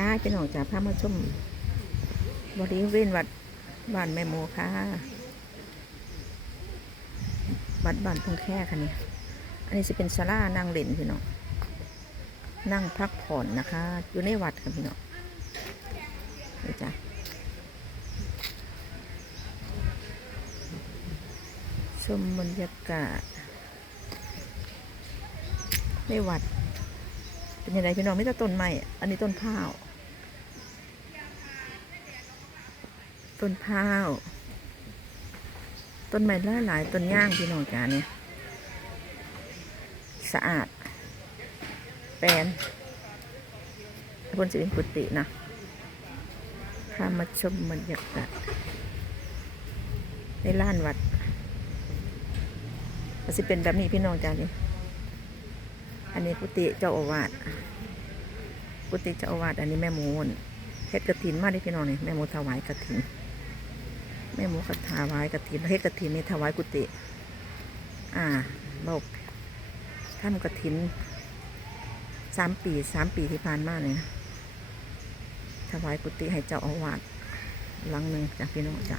ค่ะพี่น้องจากพามาชมบริเวณวัดบ้านแม่โมค่ะวัดบ้านตรงแค่ค่ะเนี่ยอันนี้จะเป็นศาลานั่งเล่นพี่น้องนั่งพักผ่อนนะคะ อยู่ในวัดค่ะพี่น้องนี่จ้ะชมบรรยากาศในวัดเป็นยังไงพี่น้องไม่ต้ต้นไม้อันนี้ต้นพ้าว ต้นพ้าวต้นไม้หลายๆต้นย่างพี่น้องจ้าเนี่ยสะอาด แปลนคนจะเป็นกุฏินะพามาชมบรรยากาศในล้านวัดก็จะเป็นแบบนี้พี่น้องจ้านี่อันนี้กุฏิเจ้าอาวาสกุฏิเจ้าอาวาสอันนี้แม่มูนเฮ็ดกระถินมาได้พี่น้องนี่แม่มูถวายกระถิน แม่หมูกระถวายกระถินเฮ็ดกระถินนี่ถวายกุฏิอ่าบอกท่านกระถินสามปีสามปีที่ผ่านมาเนี่ยถวายกุฏิให้เจ้าอาวาสหลังหนึ่งจากพี่น้องจ้ะ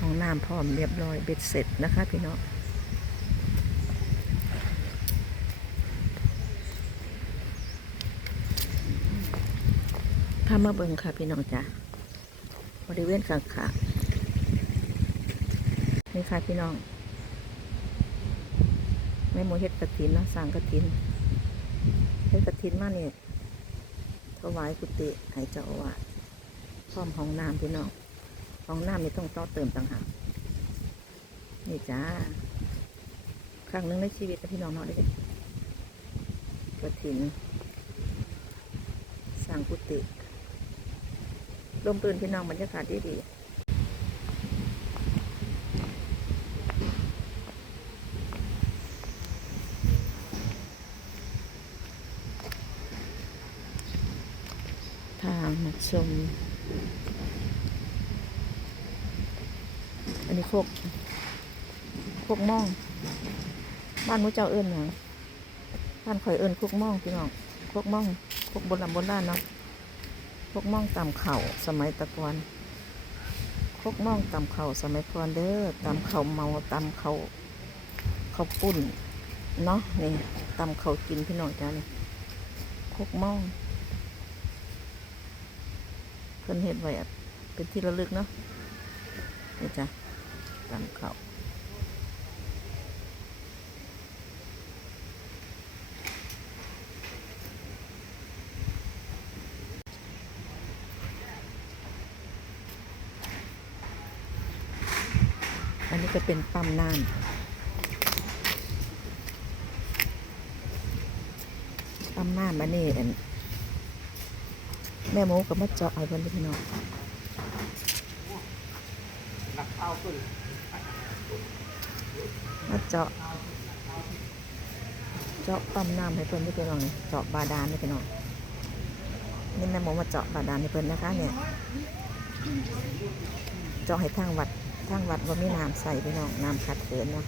ห้องน้ำพร้อมเรียบร้อยเบ็ดเสร็จนะคะ พี่น้องพามาเบิ่งค่ะ พี่น้องจ้ะ บริเวณข้างขานี่ค่ะพี่น้องแม่โมเฮ็ดกระถินเนาะสั่งกระถินเฮ็ดกระถินมาเนี่ยถวายกุฏิให้เจ้าอาวาสพร้อมห้องน้ำพี่น้องห้องน้ำนี่ต้องต่อเติมต่างหากนี่จ้าครั้งหนึ่งในชีวิตพี่น้องเนาะเด้กระถินสั่งกุฏิ ลมปืนพี่น้องบรรยากาศดีดีทางมาชม อันนี้โคกโคกม่อง บ้านมูเจ้าเอิญหยังบ้านข่อยเอิญโคกม่องพี่น้องโคกม่องโคกบนลำบนด้านเนาะ กม่องตำเข่าสมัยตะกอนพกม่องตำเข่าสมัยก่อนเด้อตำเข่าเมาตำเข่าข้าปุ้นเนาะนี่ตำเข่ากินพี่น้องจ้านี่พกม่องเพิ่นเฮ็ดไว้อะเป็นที่ระลึกเนาะนี่จ้ะตำเข่า นนี้ก็เป็นปั๊มน้ำปั๊มน้ำอันนี้อันแม่หมูก็มาเจาะเอาเพิ่นเด้พี่น้องนักข้าวขึ้นมาเจาะ เจาะปั๊มน้ำให้เพิ่อนพี่น้องเจาะบาดาลเด้พี่น้องนี่แม่หมูมาเจาะบาดาลให้เพิ่อนนะคะเนี่ย เจาะให้ทางวัด ทางวัดว่ามีน้ำใส่พี่น้องน้ำขัดเขินเนาะ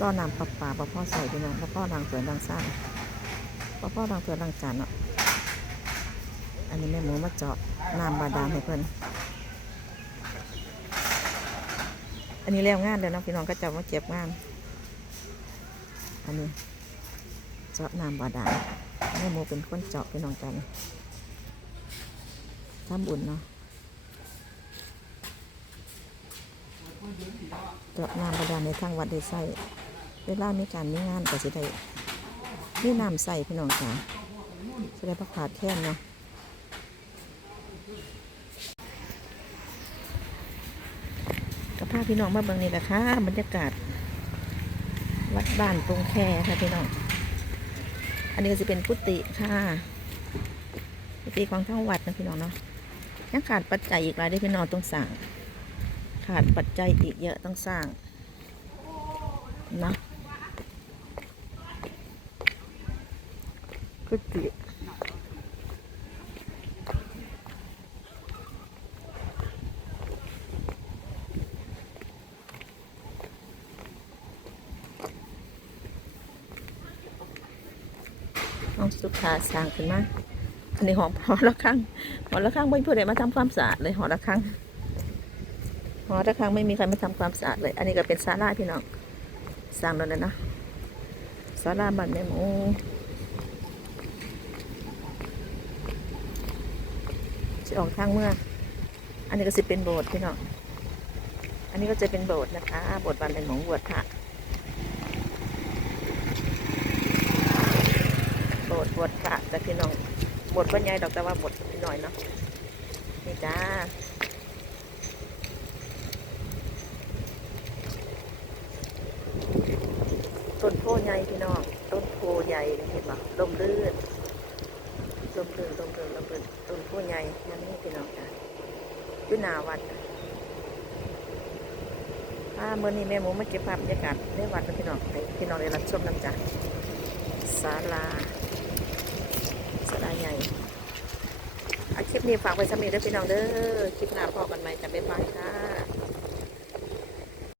รอน้ำประปลาบ่พ่อใส่พี่น้องบ่พ่อดังเขินดังซ่านบ่พ่อดังเขินดังจานเนาะอันนี้แม่หมูมาเจาะน้ำบาดาลให้เพิ่อนอันนี้แล้วงานแล้วนะพี่น้องก็จะมาเก็บงาน อันนี้เจาะน้ำบาดาลแม่หมูเป็นคนเจาะพี่น้องกันทำบุญเนาะ เจาะน้ำบาดาลในทางวัดได้ใส่เวลามีการมีงานก็สิได้มีน้ำใส่พี่น้องจ๋าสิได้ประขาดแค่นเนาะกับพาพี่น้องมาเบิ่งนี่แหละค่ะบรรยากาศ วัดบ้านตรงแคค่ะพี่น้อง อันนี้ก็จะเป็นกุฏิค่ะกุฏิของทั้งวัดนะพี่น้องเนาะยังขาดปัจจัยอีกหลายได้พี่น้องต้องสั่ง ขาดปัจจัยอีกเยอะต้องสร้างนะกุฏิน้องสุขาสร้างขึ้นมานนี้หอหอระฆังหอระฆังไม่เพื่อใดมาทำความสะอาดเลยหอระฆัง หอระฆังไม่มีใครมาทำความสะอาดเลย อันนี้ก็เป็นศาลาพี่น้องสร้างแล้วนะนะศาลาบ้านแม่หมูจะออกทางเมื่อ อันนี้ก็สิเป็นโบสถ์พี่น้องอันนี้ก็จะเป็นโบสถ์นะคะ โบสถ์บ้านแม่หมูบวชพระโบสถ์บวชพระแต่พี่น้องบทก็ใหญ่ดอกแต่ว่าบทนิดหน่อยเนาะนี่จ้า ต้นโพใหญ่พี่น้องต้นโพใหญ่เห็นปะลมลื่นลมลื่นลมลื่นลมลื่นต้นโพใหญ่นั่นนี่พี่น้องจ้าจุนาวัดอ่าเมื่อนี้แม่หมูมาเก็บภาพบรรยากาศในวัดนะพี่น้องให้พี่น้องได้รับชมน้ำจ้าศาลาศาลาใหญ่อาคลิปนี้ฝากไว้สำหรับเด้อพี่น้องเด้อ คลิปหน้าพอกันไหมจะบ๊ายบายค่ะ